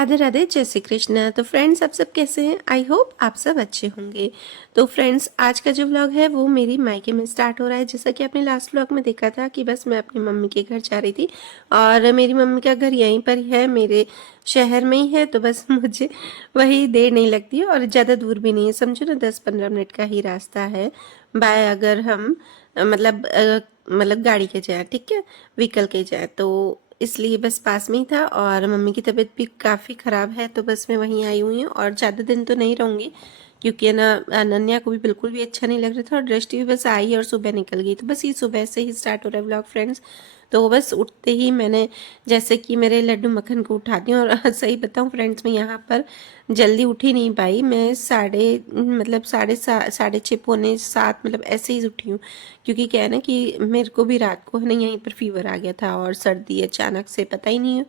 राधे राधे, जय श्री कृष्ण। तो फ्रेंड्स, आप सब कैसे हैं? आई होप आप सब अच्छे होंगे। तो फ्रेंड्स, आज का जो व्लॉग है वो मेरी मायके में स्टार्ट हो रहा है। जैसा कि आपने लास्ट व्लॉग में देखा था कि बस मैं अपनी मम्मी के घर जा रही थी और मेरी मम्मी का घर यहीं पर ही है, मेरे शहर में ही है। तो बस मुझे वही देर नहीं लगती है और ज़्यादा दूर भी नहीं है, समझो ना 10-15 मिनट का ही रास्ता है बाय, अगर हम मतलब गाड़ी के जाए, ठीक है, व्हीकल के जाए। तो इसलिए बस पास में ही था और मम्मी की तबीयत भी काफ़ी ख़राब है, तो बस मैं वहीं आई हुई हूँ और ज़्यादा दिन तो नहीं रहूँगी, क्योंकि है ना अनन्या को भी बिल्कुल भी अच्छा नहीं लग रहा था और दृष्टि भी बस आई और सुबह निकल गई। तो बस ये सुबह से ही स्टार्ट हो रहा है व्लॉग फ्रेंड्स। तो बस उठते ही मैंने जैसे कि मेरे लड्डू मक्खन को उठा दी और सही बताऊँ फ्रेंड्स, मैं यहाँ पर जल्दी उठ ही नहीं पाई। मैं साढ़े छः पौने सात मतलब ऐसे ही उठी हूँ, क्योंकि क्या है ना कि मेरे को भी रात को है ना यहीं पर फीवर आ गया था और सर्दी अचानक से, पता ही नहीं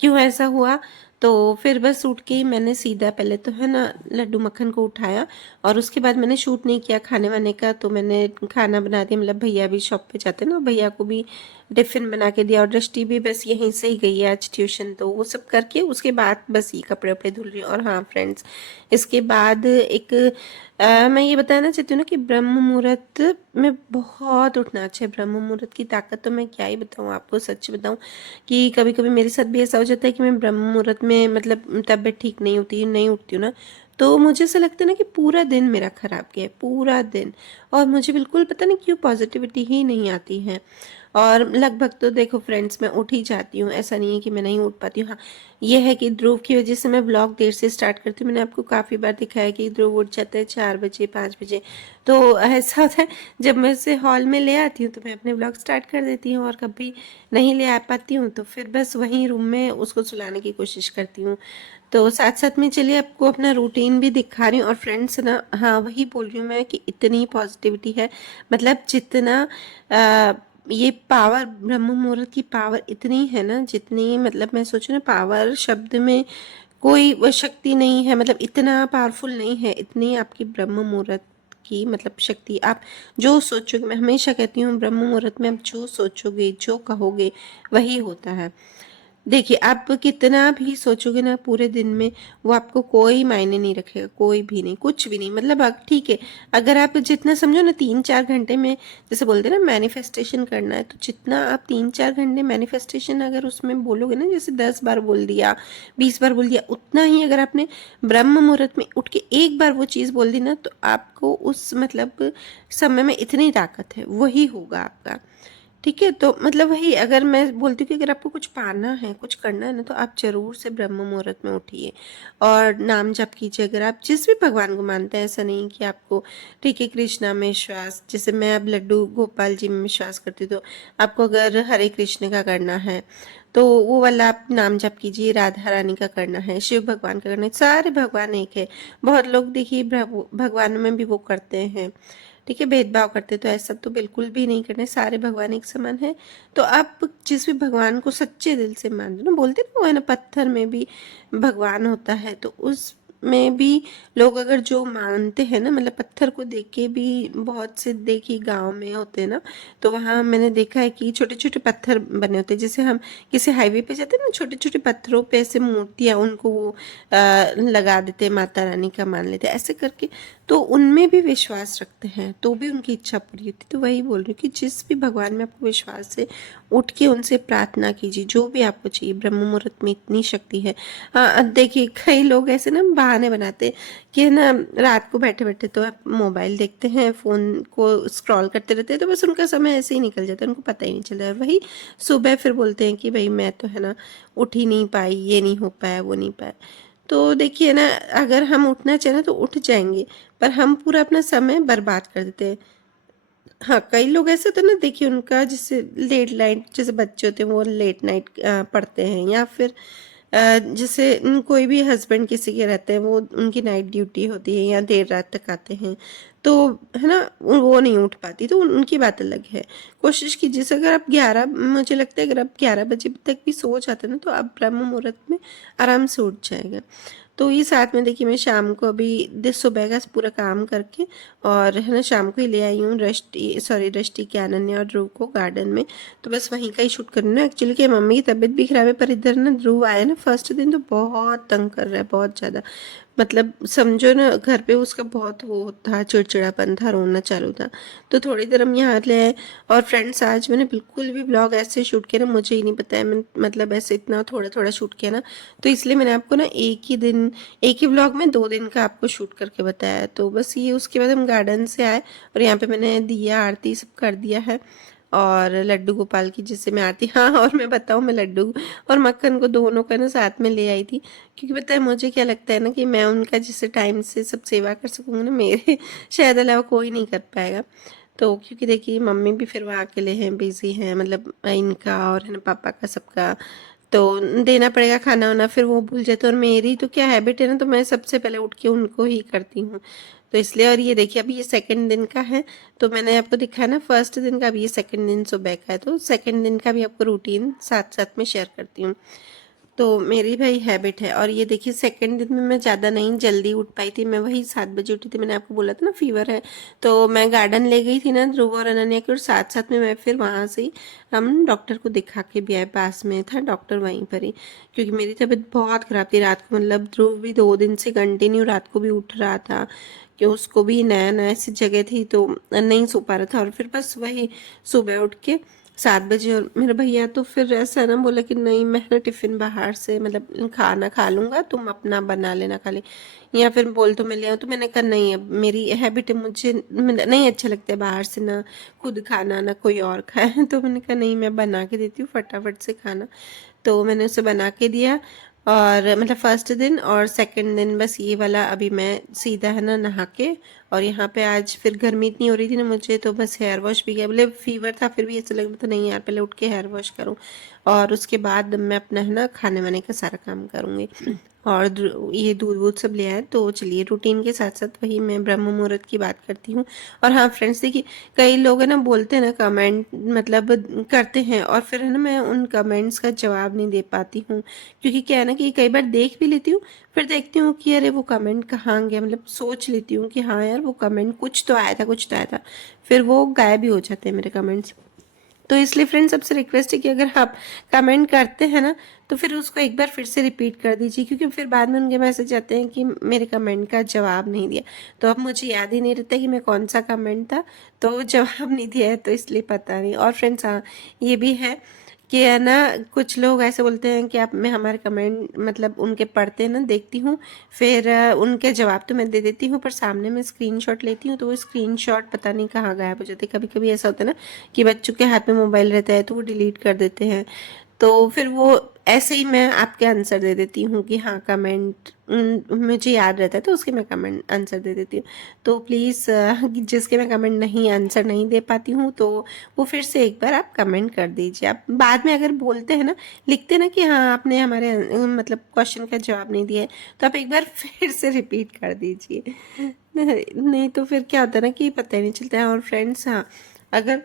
क्यों ऐसा हुआ। तो फिर बस उठ के ही मैंने सीधा पहले तो है ना लड्डू मक्खन को उठाया और उसके बाद मैंने शूट नहीं किया खाने वाने का। तो मैंने खाना बना दिया, मतलब भैया भी शॉप पे जाते ना, भैया को भी टिफिन बना के दिया और दृष्टि भी बस यहीं से ही गई है आज ट्यूशन। तो वो सब करके उसके बाद बस ये कपड़े वपड़े धुल रही हूँ। और हाँ फ्रेंड्स, इसके बाद एक मैं ये बताना चाहती हूँ ना कि ब्रह्म मुहूर्त में बहुत उठना अच्छा है। ब्रह्म मुहूर्त की ताकत तो मैं क्या ही बताऊँ आपको, सच बताऊँ कि कभी कभी मेरे साथ भी ऐसा हो जाता है कि मैं ब्रह्म मुहूर्त में मतलब तबीयत ठीक नहीं होती, नहीं उठती हूँ ना, तो मुझे ऐसा लगता है ना कि पूरा दिन मेरा खराब गया है, पूरा दिन। और मुझे बिल्कुल पता नहीं क्यों पॉजिटिविटी ही नहीं आती है। और लगभग तो देखो फ्रेंड्स, मैं उठ ही जाती हूँ, ऐसा नहीं है कि मैं नहीं उठ पाती हूँ। हाँ, ये है कि ध्रुव की वजह से मैं व्लॉग देर से स्टार्ट करती हूँ। मैंने आपको काफ़ी बार दिखाया कि ध्रुव उठ जाता है 4 बजे 5 बजे। तो ऐसा होता है, जब मैं उसे हॉल में ले आती हूँ तो मैं अपने व्लॉग स्टार्ट कर देती हूँ, और कभी नहीं ले आ पाती हूँ तो फिर बस वहीं रूम में उसको सुलाने की कोशिश करती हूँ। तो साथ साथ में चलिए आपको अपना रूटीन भी दिखा रही हूँ। और फ्रेंड्स ना, हाँ वही बोल रही हूँ मैं कि इतनी पॉजिटिविटी है, मतलब जितना ये पावर, ब्रह्म मुहूर्त की पावर इतनी है ना, जितनी मतलब मैं सोचूं ना, पावर शब्द में कोई वो शक्ति नहीं है, मतलब इतना पावरफुल नहीं है इतनी आपकी ब्रह्म मुहूर्त की मतलब शक्ति। आप जो सोचोगे, मैं हमेशा कहती हूँ ब्रह्म मुहूर्त में आप जो सोचोगे जो कहोगे वही होता है। देखिए, आप कितना भी सोचोगे ना पूरे दिन में, वो आपको कोई मायने नहीं रखेगा, कोई भी नहीं, कुछ भी नहीं। मतलब ठीक है, अगर आप जितना समझो ना 3-4 घंटे में, जैसे बोलते हैं ना मैनिफेस्टेशन करना है, तो जितना आप 3-4 घंटे मैनिफेस्टेशन अगर उसमें बोलोगे ना, जैसे 10 बार बोल दिया, 20 बार बोल दिया, उतना ही अगर आपने ब्रह्म मुहूर्त में उठ के एक बार वो चीज़ बोल दी ना, तो आपको उस मतलब समय में इतनी ताकत है, वही होगा आपका। ठीक है, तो मतलब वही अगर मैं बोलती हूँ कि अगर आपको कुछ पाना है, कुछ करना है ना, तो आप ज़रूर से ब्रह्म मुहूर्त में उठिए और नाम जप कीजिए। अगर आप जिस भी भगवान को मानते हैं, ऐसा नहीं कि आपको, ठीक है, कृष्णा में विश्वास, जैसे मैं अब लड्डू गोपाल जी में विश्वास करती हूँ, तो आपको अगर हरे कृष्ण का करना है तो वो वाला आप नाम जप कीजिए, राधा रानी का करना है, शिव भगवान का करना है, सारे भगवान एक है। बहुत लोग देखिए भगवानों में भी वो करते हैं, ठीक है, भेदभाव करते, तो ऐसा तो बिल्कुल भी नहीं करना है, सारे भगवान एक समान है। तो आप जिस भी भगवान को सच्चे दिल से मान लो ना, बोलते ना वो है ना, पत्थर में भी भगवान होता है, तो उस में भी लोग अगर जो मानते हैं ना, मतलब पत्थर को देख के भी, बहुत से देखिए गांव में होते हैं ना, तो वहाँ मैंने देखा है कि छोटे छोटे पत्थर बने होते हैं, जैसे हम किसी हाईवे पे जाते हैं ना, छोटे छोटे पत्थरों पे ऐसे मूर्तियाँ उनको वो लगा देते हैं, माता रानी का मान लेते हैं ऐसे करके, तो उनमें भी विश्वास रखते हैं तो भी उनकी इच्छा पूरी होती है। तो वही बोल रही हूँ कि जिस भी भगवान में आपको विश्वास है, उठ के उनसे प्रार्थना कीजिए जो भी आपको चाहिए। ब्रह्म मुहूर्त में इतनी शक्ति है। हाँ, अब देखिए कई लोग ऐसे ना बहाने बनाते हैं कि है ना, रात को बैठे बैठे तो आप मोबाइल देखते हैं, फ़ोन को स्क्रॉल करते रहते हैं, तो बस उनका समय ऐसे ही निकल जाता है, उनको पता ही नहीं चलता है। वही सुबह फिर बोलते हैं कि भाई मैं तो है ना उठ ही नहीं पाई, ये नहीं हो पाया, वो नहीं पाया। तो देखिए ना, अगर हम उठना चाहें तो उठ जाएंगे, पर हम पूरा अपना समय बर्बाद कर देते हैं। हाँ, कई लोग ऐसे होते हैं ना, देखिए उनका जैसे लेट नाइट, जैसे बच्चे होते हैं वो लेट नाइट पढ़ते हैं, या फिर जैसे कोई भी हस्बैंड किसी के रहते हैं, वो उनकी नाइट ड्यूटी होती है या देर रात तक आते हैं, तो है ना, वो नहीं उठ पाती, तो उनकी बात अलग है। कोशिश कीजिए, अगर आप 11, मुझे लगता है अगर आप 11 बजे तक भी सो जाते हैं ना, तो आप ब्रह्म मुहूर्त में आराम से उठ जाएगा। तो ये साथ में देखिए मैं शाम को अभी सुबह का पूरा काम करके और है ना शाम को ही ले आई हूँ रष्टि के अनन्या और ध्रुव को गार्डन में। तो बस वहीं का ही शूट करना है। एक्चुअली कि मम्मी की तबीयत भी खराब है, पर इधर ना ध्रुव आया ना फर्स्ट दिन तो बहुत तंग कर रहा है, बहुत ज़्यादा। मतलब समझो ना, घर पे उसका बहुत वो था, चिड़चिड़ापन था, रोना चालू था। तो थोड़ी देर हम यहाँ ले आए। और फ्रेंड्स आज मैंने बिल्कुल भी ब्लॉग ऐसे शूट किया ना, मुझे ही नहीं पता है, मैं मतलब ऐसे इतना थोड़ा थोड़ा शूट किया ना, तो इसलिए मैंने आपको ना एक ही ब्लॉग में 2 दिन का आपको शूट करके बताया। तो बस ये उसके बाद हम गार्डन से आए और यहाँ पे मैंने दिया आरती सब कर दिया है। और लड्डू गोपाल की जिससे मैं आती, हाँ, और मैं बताऊँ, मैं लड्डू और मक्खन को दोनों का ना साथ में ले आई थी, क्योंकि पता है मुझे क्या लगता है ना कि मैं उनका जिससे टाइम से सब सेवा कर सकूँगी ना, मेरे शायद अलावा कोई नहीं कर पाएगा। तो क्योंकि देखिए मम्मी भी फिर वहाँ अकेले हैं, बिजी हैं, मतलब इनका और है ना पापा का सबका, तो देना पड़ेगा खाना वाना, फिर वो भूल जाते। और मेरी तो क्या हैबिट है ना, तो मैं सबसे पहले उठ के उनको ही करती हूँ, तो इसलिए। और ये देखिए अभी ये सेकंड दिन का है, तो मैंने आपको दिखाया ना फर्स्ट दिन का, अभी ये सेकंड दिन सुबह का है, तो सेकंड दिन का भी आपको रूटीन साथ साथ में शेयर करती हूँ। तो मेरी भाई हैबिट है। और ये देखिए सेकंड दिन में मैं ज़्यादा नहीं जल्दी उठ पाई थी, मैं वही 7 बजे उठी थी, मैंने आपको बोला था ना फीवर है। तो मैं गार्डन ले गई थी ना ध्रुव और अनन्या के, और साथ साथ में मैं फिर वहाँ से ही हम डॉक्टर को दिखा के भी आए, पास में था डॉक्टर वहीं पर ही, क्योंकि मेरी तबीयत बहुत ख़राब थी रात को। मतलब ध्रुव भी 2 दिन से कंटिन्यू रात को भी उठ रहा था, कि उसको भी नया नया ऐसी जगह थी, तो नहीं सो पा रहा था। और फिर बस वही सुबह उठ के 7 बजे, और मेरे भैया तो फिर ऐसा ना बोला कि नहीं मैं ना टिफ़िन बाहर से मतलब खाना खा लूँगा, तुम अपना बना लेना खाली, या फिर बोल तो मैं ले आऊँ। तो मैंने कहा नहीं, अब मेरी हैबिट है, मुझे नहीं अच्छा लगता है बाहर से ना खुद खाना ना कोई और खाए। तो मैंने कहा नहीं, मैं बना के देती हूँ फटाफट से खाना। तो मैंने उसे बना के दिया। और मतलब फर्स्ट दिन और सेकंड दिन बस ये वाला, अभी मैं सीधा है ना नहा के, और यहाँ पे आज फिर गर्मी इतनी हो रही थी ना मुझे, तो बस हेयर वॉश भी किया। बोले फीवर था, फिर भी ऐसा लग रहा था नहीं यार पहले उठ के हेयर वॉश करूँ, और उसके बाद मैं अपना है ना खाने वाने का सारा काम करूँगी। और ये दूध वूध सब ले आए। तो चलिए रूटीन के साथ साथ वही मैं ब्रह्म मुहूर्त की बात करती हूँ। और हाँ फ्रेंड्स देखिए, कई लोग है ना बोलते हैं ना, कमेंट मतलब करते हैं, और फिर है ना मैं उन कमेंट्स का जवाब नहीं दे पाती हूँ, क्योंकि क्या है ना कि कई बार देख भी लेती हूँ, फिर देखती हूँ कि अरे वो कमेंट कहाँ गया, मतलब सोच लेती हूँ कि हाँ यार वो कमेंट कुछ तो आया था, कुछ तो आया था, फिर वो गायब भी हो जाते हैं मेरे कमेंट्स। तो इसलिए फ्रेंड्स सबसे रिक्वेस्ट है कि अगर आप कमेंट करते हैं ना, तो फिर उसको एक बार फिर से रिपीट कर दीजिए, क्योंकि फिर बाद में उनके मैसेज आते हैं कि मेरे कमेंट का जवाब नहीं दिया। तो अब मुझे याद ही नहीं रहता कि मैं कौन सा कमेंट था, तो जवाब नहीं दिया है, तो इसलिए पता नहीं। और फ्रेंड्स हाँ, ये भी है कि है ना, कुछ लोग ऐसे बोलते हैं कि आप, मैं हमारे कमेंट मतलब उनके पढ़ते हैं ना, देखती हूँ, फिर उनके जवाब तो मैं दे देती हूँ, पर सामने मैं स्क्रीनशॉट लेती हूँ, तो वो स्क्रीनशॉट पता नहीं कहाँ गायब हो जाते। कभी कभी ऐसा होता है ना कि बच्चों के हाथ में मोबाइल रहता है, तो वो डिलीट कर देते हैं, तो फिर वो ऐसे ही मैं आपके आंसर दे देती हूँ कि हाँ कमेंट मुझे याद रहता है, तो उसके मैं कमेंट आंसर दे देती हूँ। तो प्लीज़ जिसके मैं कमेंट नहीं आंसर नहीं दे पाती हूँ, तो वो फिर से एक बार आप कमेंट कर दीजिए। आप बाद में अगर बोलते हैं ना, लिखते ना कि हाँ आपने हमारे मतलब क्वेश्चन का जवाब नहीं दिया है, तो आप एक बार फिर से रिपीट कर दीजिए। नहीं तो फिर क्या होता है ना कि पता ही नहीं चलता है। और फ्रेंड्स हाँ, अगर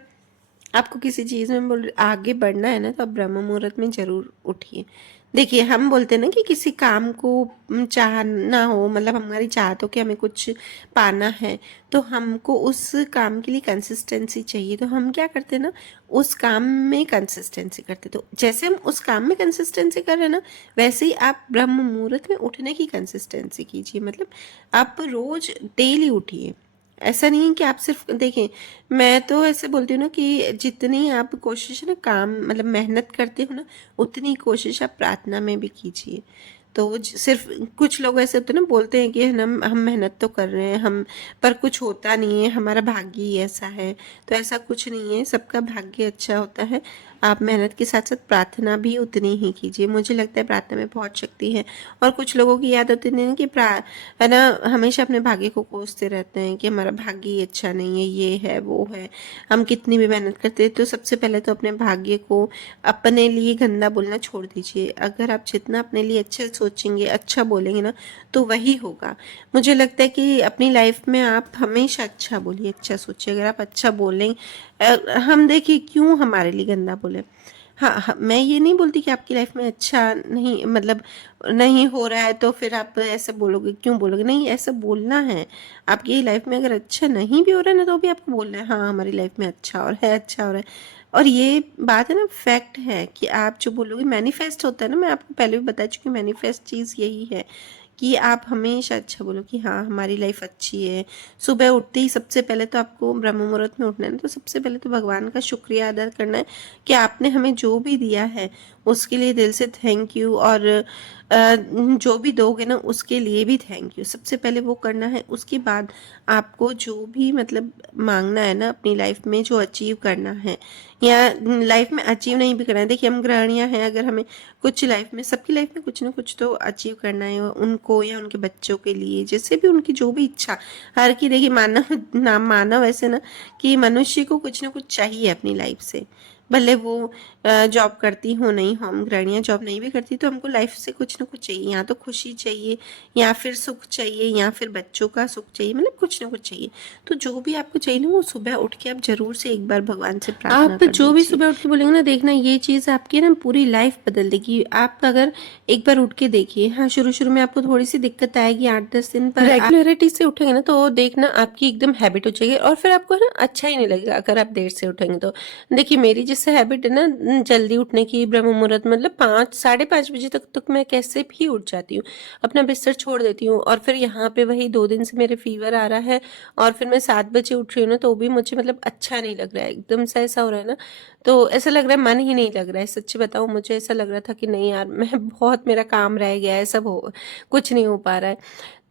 आपको किसी चीज़ में बोल आगे बढ़ना है ना, तो आप ब्रह्म मुहूर्त में ज़रूर उठिए। देखिए हम बोलते हैं ना कि किसी काम को चाहना हो, मतलब हमारी चाहत हो कि हमें कुछ पाना है, तो हमको उस काम के लिए कंसिस्टेंसी चाहिए। तो हम क्या करते हैं ना, उस काम में कंसिस्टेंसी करते। तो जैसे हम उस काम में कंसिस्टेंसी कर रहे हैं ना, वैसे ही आप ब्रह्म मुहूर्त में उठने की कंसिस्टेंसी कीजिए। मतलब आप रोज़ डेली उठिए। ऐसा नहीं है कि आप सिर्फ देखें, मैं तो ऐसे बोलती हूँ ना कि जितनी आप कोशिश ना काम मतलब मेहनत करते हो ना, उतनी कोशिश आप प्रार्थना में भी कीजिए। तो वो सिर्फ कुछ लोग ऐसे होते हैं ना, बोलते हैं कि है ना हम मेहनत तो कर रहे हैं हम, पर कुछ होता नहीं है, हमारा भाग्य ही ऐसा है। तो ऐसा कुछ नहीं है, सबका भाग्य अच्छा होता है। आप मेहनत के साथ साथ प्रार्थना भी उतनी ही कीजिए। मुझे लगता है प्रार्थना में बहुत शक्ति है। और कुछ लोगों की आदत है ना कि है ना, हमेशा अपने भाग्य को कोसते रहते हैं कि हमारा भाग्य ही अच्छा नहीं है, ये है वो है। हम कितनी भी मेहनत करते हैं, तो सबसे पहले तो अपने भाग्य को अपने लिए गंदा बोलना छोड़ दीजिए। अगर आप जितना अपने लिए अच्छे सोचेंगे, अच्छा बोलेंगे ना, तो वही होगा। मुझे लगता है कि अपनी लाइफ में आप हमेशा अच्छा बोलिए, अच्छा सोचिए। अगर आप अच्छा बोलें, हम देखिए क्यों हमारे लिए गंदा बोले। हाँ, हाँ, मैं ये नहीं बोलती कि आपकी लाइफ में अच्छा नहीं, मतलब नहीं हो रहा है तो फिर आप ऐसे बोलोगे, क्यों बोलोगे? नहीं, ऐसा बोलना है। आपकी लाइफ में अगर अच्छा नहीं भी हो रहा है ना, तो भी आपको बोलना है हाँ, हमारी लाइफ में अच्छा और है, अच्छा हो रहा है। और ये बात है ना, फैक्ट है कि आप जो बोलोगे मैनिफेस्ट होता है ना। मैं आपको पहले भी बता चुकी हूँ, मैनिफेस्ट चीज़ यही है कि आप हमेशा अच्छा बोलो कि हाँ, हमारी लाइफ अच्छी है। सुबह उठते ही सबसे पहले तो आपको ब्रह्म मुहूर्त में उठना है ना, तो सबसे पहले तो भगवान का शुक्रिया अदा करना है कि आपने हमें जो भी दिया है उसके लिए दिल से थैंक यू। और जो भी दोगे ना उसके लिए भी थैंक यू। सबसे पहले वो करना है। उसके बाद आपको जो भी मतलब मांगना है ना अपनी लाइफ में, जो अचीव करना है या लाइफ में अचीव नहीं भी करना है। देखिए हम गृहिणियाँ हैं, अगर हमें कुछ लाइफ में, सबकी लाइफ में कुछ ना कुछ तो अचीव करना है उनको या उनके बच्चों के लिए, जैसे भी उनकी जो भी इच्छा। हर की देखिए मानव नाम मानव ऐसे ना कि मनुष्य को कुछ ना कुछ चाहिए अपनी लाइफ से। भले वो जॉब करती हो नहीं हो, हम गृहिणियाँ जॉब नहीं भी करती, तो हमको लाइफ से कुछ ना कुछ चाहिए। या तो खुशी चाहिए, या फिर सुख चाहिए, या फिर बच्चों का सुख चाहिए, मतलब कुछ ना कुछ चाहिए। तो जो भी आपको चाहिए ना, वो सुबह उठ के आप जरूर से एक बार भगवान से प्रार्थना आप कर जो भी दीजिए। सुबह उठ के बोलेंगे ना, देखना ये चीज़ आपकी ना पूरी लाइफ बदल देगी। आप अगर एक बार उठ के देखिए, हाँ शुरू शुरू में आपको थोड़ी सी दिक्कत आएगी, 8-10 दिन, पर रेगुलरिटी से उठेंगे ना तो देखना आपकी एकदम हैबिट हो जाएगी। और फिर आपको ना अच्छा ही नहीं लगेगा अगर आप देर से उठेंगे तो। देखिए मेरी जैसे हैबिट है ना जल्दी उठने की, ब्रह्म मुहूर्त मतलब 5 साढ़े 5 बजे तक मैं कैसे भी उठ जाती हूँ, अपना बिस्तर छोड़ देती हूँ। और फिर यहाँ पे वही 2 दिन से मेरे फीवर आ रहा है, और फिर मैं 7 बजे उठ रही हूँ ना, तो भी मुझे मतलब अच्छा नहीं लग रहा है, एकदम से ऐसा हो रहा है ना, तो ऐसा लग रहा है मन ही नहीं लग रहा है। सच्ची बताऊँ, मुझे ऐसा लग रहा था कि नहीं यार, मैं बहुत, मेरा काम रह गया है, सब हो, कुछ नहीं हो पा रहा है।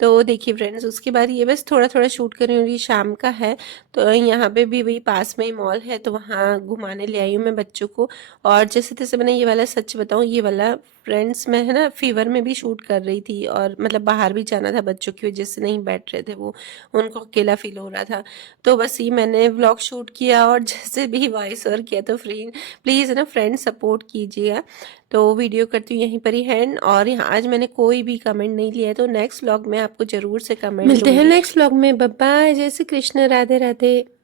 तो देखिए फ्रेंड्स, उसके बाद ये बस थोड़ा थोड़ा शूट कर रही हूँ। ये शाम का है, तो यहाँ पे भी वही पास में ही मॉल है, तो वहाँ घुमाने ले आई हूँ मैं बच्चों को। और जैसे तैसे मैंने ये वाला, सच बताऊँ, ये वाला फ्रेंड्स मैं है ना फीवर में भी शूट कर रही थी, और मतलब बाहर भी जाना था, बच्चों की वजह से नहीं बैठ रहे थे वो, उनको अकेला फील हो रहा था। तो बस ये मैंने व्लॉग शूट किया और जैसे भी वॉइस ओवर किया। तो प्लीज़ है ना फ्रेंड सपोर्ट कीजिएगा। तो वीडियो करती हूँ यहीं पर ही हैंड। और यहाँ आज मैंने कोई भी कमेंट नहीं लिया है, तो नेक्स्ट व्लॉग में आपको जरूर से कमेंट मिलते हैं दूंगी। नेक्स्ट व्लॉग में। बाय बाय, जय श्री कृष्ण, राधे राधे।